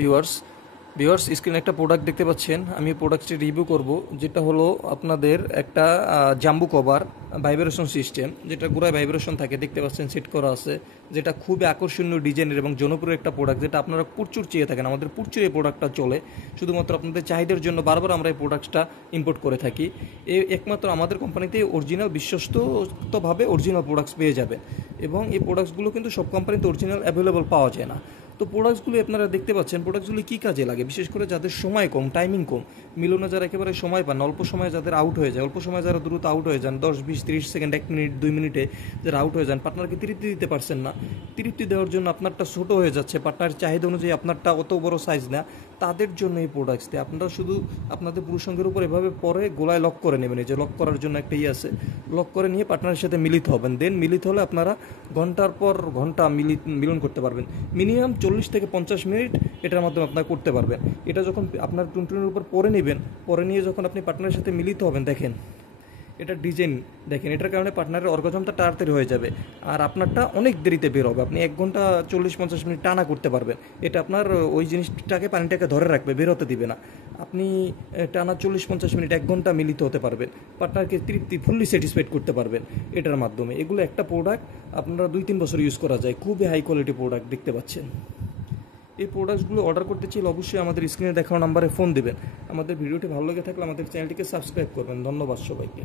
Viewers viewers স্ক্রিনে একটা product দেখতে পাচ্ছেন। আমি প্রোডাক্টটি রিভিউ করব, যেটা হলো আপনাদের একটা জাম্বু কভার ভাইব্রেশন সিস্টেম, যেটা গোড়ায় ভাইব্রেশন থাকে, দেখতে পাচ্ছেন সেট করা আছে, যেটা খুবই আকর্ষণীয় ডিজাইনের এবং জনপ্রিয় একটা প্রোডাক্ট, যেটা আপনারা প্রচুর চেয়ে থাকেন। আমাদের প্রচুর এই প্রোডাক্টটা চলে, শুধুমাত্র আপনাদের চাহিদার জন্য বারবার আমরা এই প্রোডাক্টটা ইম্পোর্ট করে থাকি। একমাত্র আমাদের কোম্পানিতে অরিজিনাল বিশ্বস্তভাবে অরিজিনাল প্রোডাক্টস পেয়ে যাবে, এবং এই প্রোডাক্টসগুলো কিন্তু সব কোম্পানিতে অরিজিনাল অ্যাভেলেবল পাওয়া যায় না। তো প্রোডাক্টসগুলো আপনারা দেখতে পাচ্ছেন, প্রোডাক্টসগুলো কী কাজে লাগে, বিশেষ করে যাদের সময় কম, টাইমিং কম, মিলনে যারা একেবারে সময় পান না, অল্প সময়ে যাদের আউট হয়ে যায়, অল্প সময়ে যারা দ্রুত আউট হয়ে যান, 10, 20, 30 সেকেন্ড, 1 মিনিট, 2 মিনিটে যারা আউট হয়ে যান, পার্টনারকে তৃপ্তি দিতে পারছেন না, তৃপ্তি দেওয়ার জন্য আপনারটা ছোটো হয়ে যাচ্ছে, পার্টনারের চাহিদা অনুযায়ী আপনারটা অত বড় সাইজ না, তাদের জন্য এই প্রোডাক্টস দিয়ে আপনারা শুধু আপনাদের পুরুষঙ্গের উপর এভাবে পরে গোলায় লক করে নেবেন। এই যে লক করার জন্য একটা আছে, লক করে নিয়ে পার্টনারের সাথে মিলিত হবেন। দেন মিলিত হলে আপনারা ঘন্টার পর ঘন্টা মিলন করতে পারবেন। মিনিমাম 40 থেকে 50 মিনিট এটার মাধ্যমে আপনারা করতে পারবেন। এটা যখন আপনার টুনটুনের উপর পরে নেবেন, পরে নিয়ে যখন আপনি পার্টনারের সাথে মিলিত হবেন, দেখেন এটার ডিজাইন দেখেন, এটার কারণে পার্টনারের অর্গাজমটা তাড়াতাড়ি হয়ে যাবে, আর আপনারটা অনেক দেরিতে বের হবে। আপনি 1 ঘন্টা 40-50 মিনিট টানা করতে পারবেন। এটা আপনার ওই জিনিসটাকে, পানিটাকে ধরে রাখবে, বের হতে দিবে না। আপনি টানা 40-50 মিনিট 1 ঘন্টা মিলিত হতে পারবেন, পার্টনারকে ফুললি স্যাটিসফাইড করতে পারবেন এটার মাধ্যমে। এগুলো একটা প্রোডাক্ট আপনারা 2-3 বছর ইউজ করা যায়, খুবই হাই কোয়ালিটি প্রোডাক্ট দেখতে পাচ্ছেন। এই প্রোডাক্টসগুলো অর্ডার করতে চাইলে অবশ্যই আমাদের স্ক্রিনে দেখানো নাম্বারে ফোন দেবেন। আমাদের ভিডিওটি ভালো লেগে থাকলে আমাদের চ্যানেলটিকে সাবস্ক্রাইব করবেন। ধন্যবাদ সবাইকে।